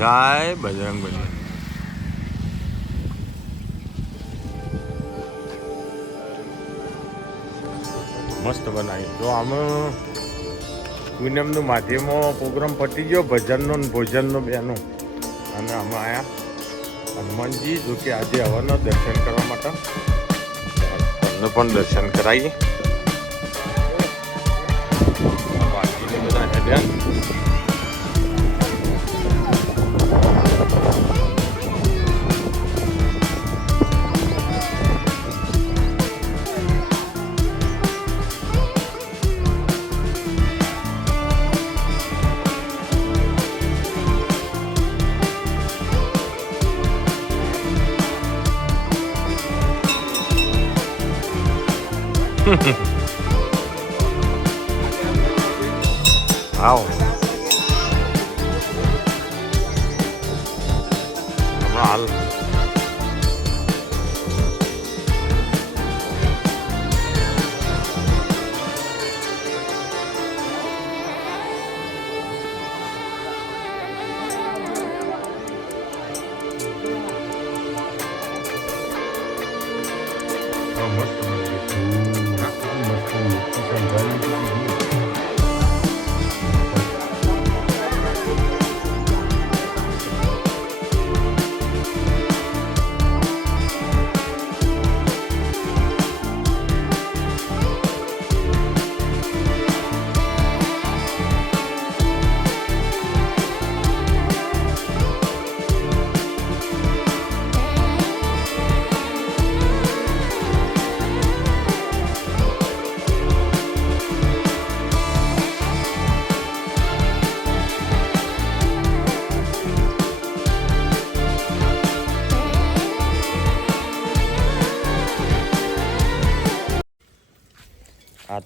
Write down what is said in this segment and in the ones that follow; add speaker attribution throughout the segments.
Speaker 1: જય બજરંગ બલી મસ્ત બનાવી. તો આમ પૂનમનું માધ્યમમાં પ્રોગ્રામ પતી ગયો ભજનનો ને ભોજનનો બેનો. અને અમે આવ્યા હનુમાનજી જો કે આજે હવાનો દર્શન કરવા માટે. તમને પણ દર્શન કરાવીએ. બાકીને બધા હેડ્યા આવો 啊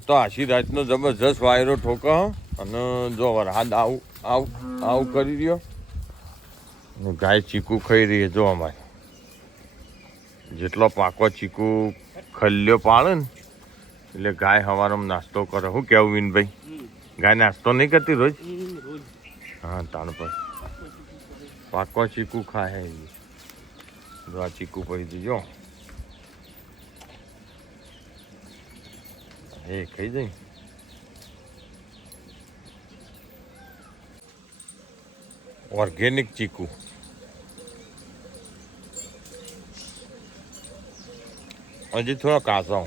Speaker 1: તો આશી રાતનો જબરજસ્ત વાયરો ઠોકો અને જો વરસાદ આવું આવું આવું કરી રહ્યો. ગાય ચીકુ ખાઈ રહી જો અમારે. જેટલો પાકો ચીકુ ખલ્યો પાડે ને, એટલે ગાય હવારમાં નાસ્તો કરે. શું કેવું વિનભાઈ ગાય નાસ્તો નહીં કરતી રોજ? હા, તાણ પર. પાકો ચીકુ ખાય જો આ ચીકુ પડી દીજો એ ખાઈ જાય ઓર્ગેનિક ચીકુ. હજી થોડો કાચો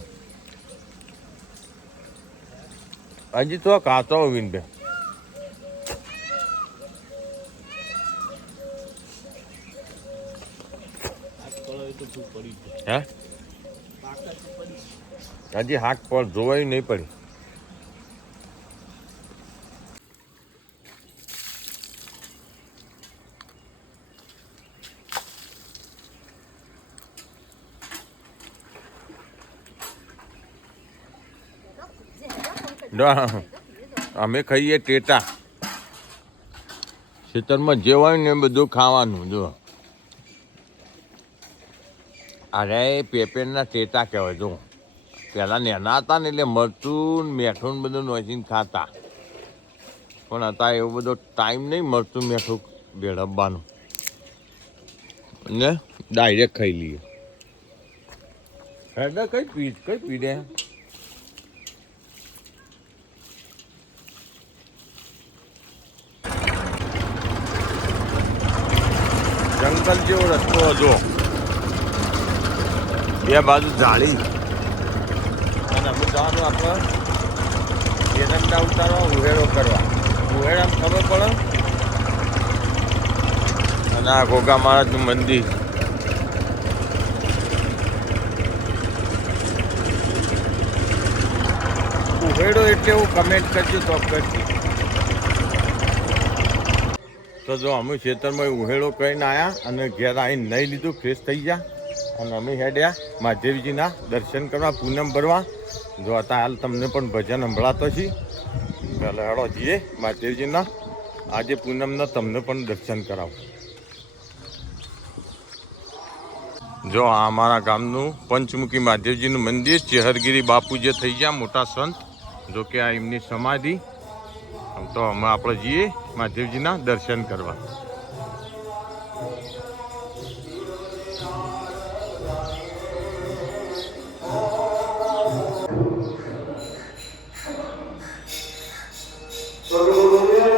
Speaker 1: હજી થોડો કાચો વિનભાઈ હે? હજી હાક પર જોવાય નહીં પડી. અમે ખાઈએ ટેટા. ખેતરમાં જે હોય ને બધું ખાવાનું, જો. અરે, પેપેરના ટેટા કહેવાય, જો. પહેલાં નેના હતા ને એટલે મરચું મેઠું બધું નોચીને ખાતા. પણ અત્યારે એવો બધો ટાઈમ નહીં મરચું, મેઠું ભેળવવાનું. ને ડાયરેક્ટ ખાઈ લઈએ. હેડા, કઈ પી કઈ પી દે જંગલ જેવો રસ્તો હતો. બે બાજુ જાળી. જવાનું આપણે. એરંડા ઉતારવા, ઉહેડો કરવા. ઉહેડામાં ખબર પડે? અને આ ગોગા મહારાજનું મંદિર. ઉહેડો એટલે એવું કમેન્ટ કરજો તો કરજો. તો જો અમે ખેતરમાં ઉહેડો કરીને આવ્યા અને ઘેર આવીને નહીં લીધું ફ્રેશ થઈ ગયા. અને અમે હેડ્યા. મહાદેવજીના દર્શન કરવા, પૂનમ ભરવા. જો હતા હાલ તમને પણ ભજન સંભળાતો છે. પહેલાં હેડો જઈએ મહાદેવજીના આજે પૂનમના તમને પણ દર્શન કરાવો. જો આ અમારા ગામનું પંચમુખી મહાદેવજીનું મંદિર, ચેહરગીરી બાપુ જે થઈ ગયા મોટા સંત, જો કે આ એમની સમાધિ. તો અમે આપણે જઈએ મહાદેવજીના દર્શન કરવા.
Speaker 2: সর্বপ্রথমে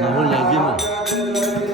Speaker 1: હું લેજી માં.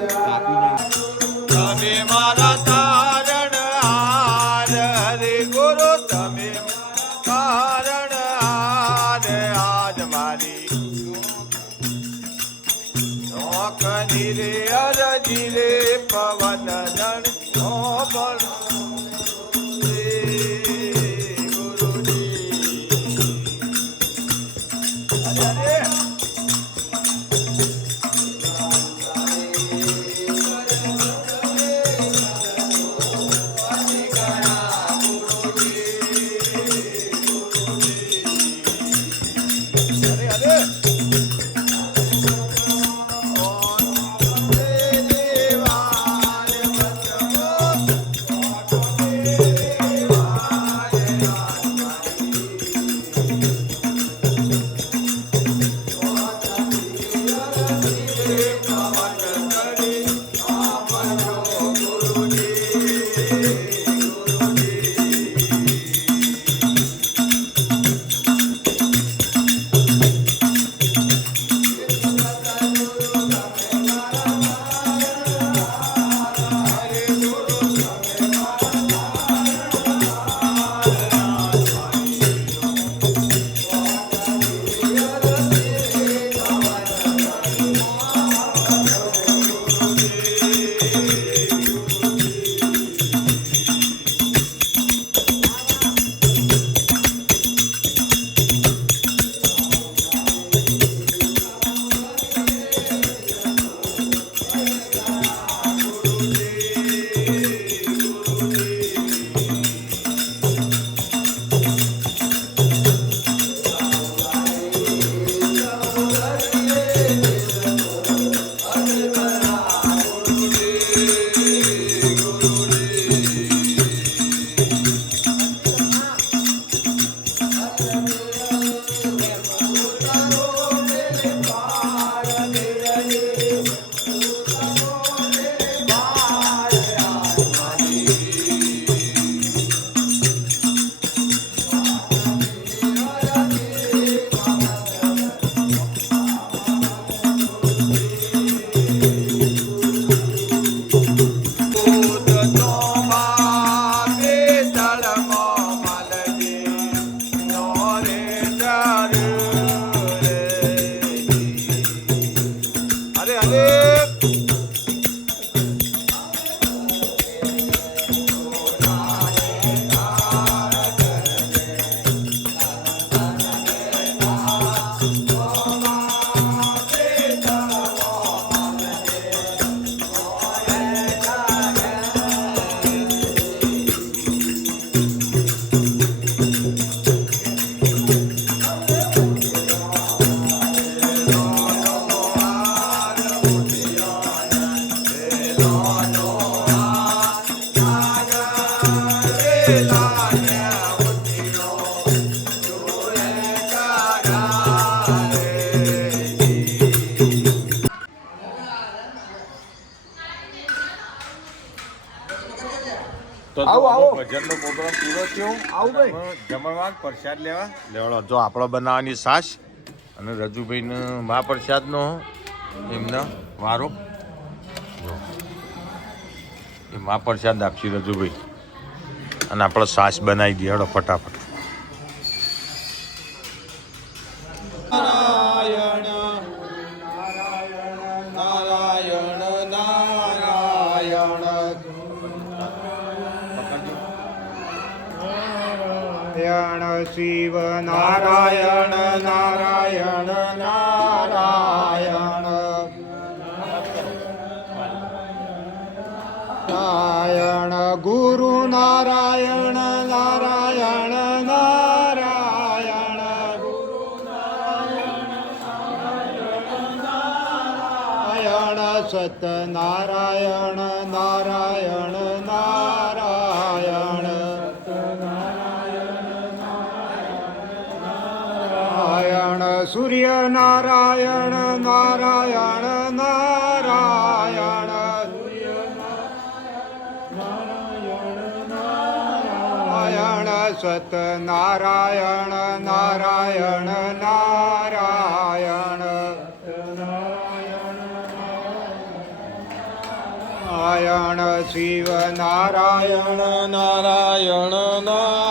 Speaker 2: આવો.
Speaker 1: પ્રોગ્રામ પૂરો થયો.
Speaker 2: આવું ભાઈ.
Speaker 1: હવે જમણવાર પ્રસાદ લેવા. લેવડો જો આપણો બનાવવાની સાસ અને રજુભાઈને મહાપ્રસાદનો એમનો વારો. જો. એ મહાપ્રસાદ આપશે રજુભાઈ. અને આપણે સાસ બનાવી દઈએ હળો ફટાફટ.
Speaker 3: નારાયણ નારાયણ નારાયણ.
Speaker 2: નારાયણ શિવ નારાયણ નારાયણ નારાયણ નારાયણ ગુરુ નારાયણ નારાયણ નારાયણ ગુરુ નારાયણ સત નારાયણ નારાયણ સૂર્ય નારાયણ નારાયણ. નારાયણ નારાયણ સત નારાયણ નારાયણ નારાયણ. નારાયણ શિવ નારાયણ નારાયણ નારાયણ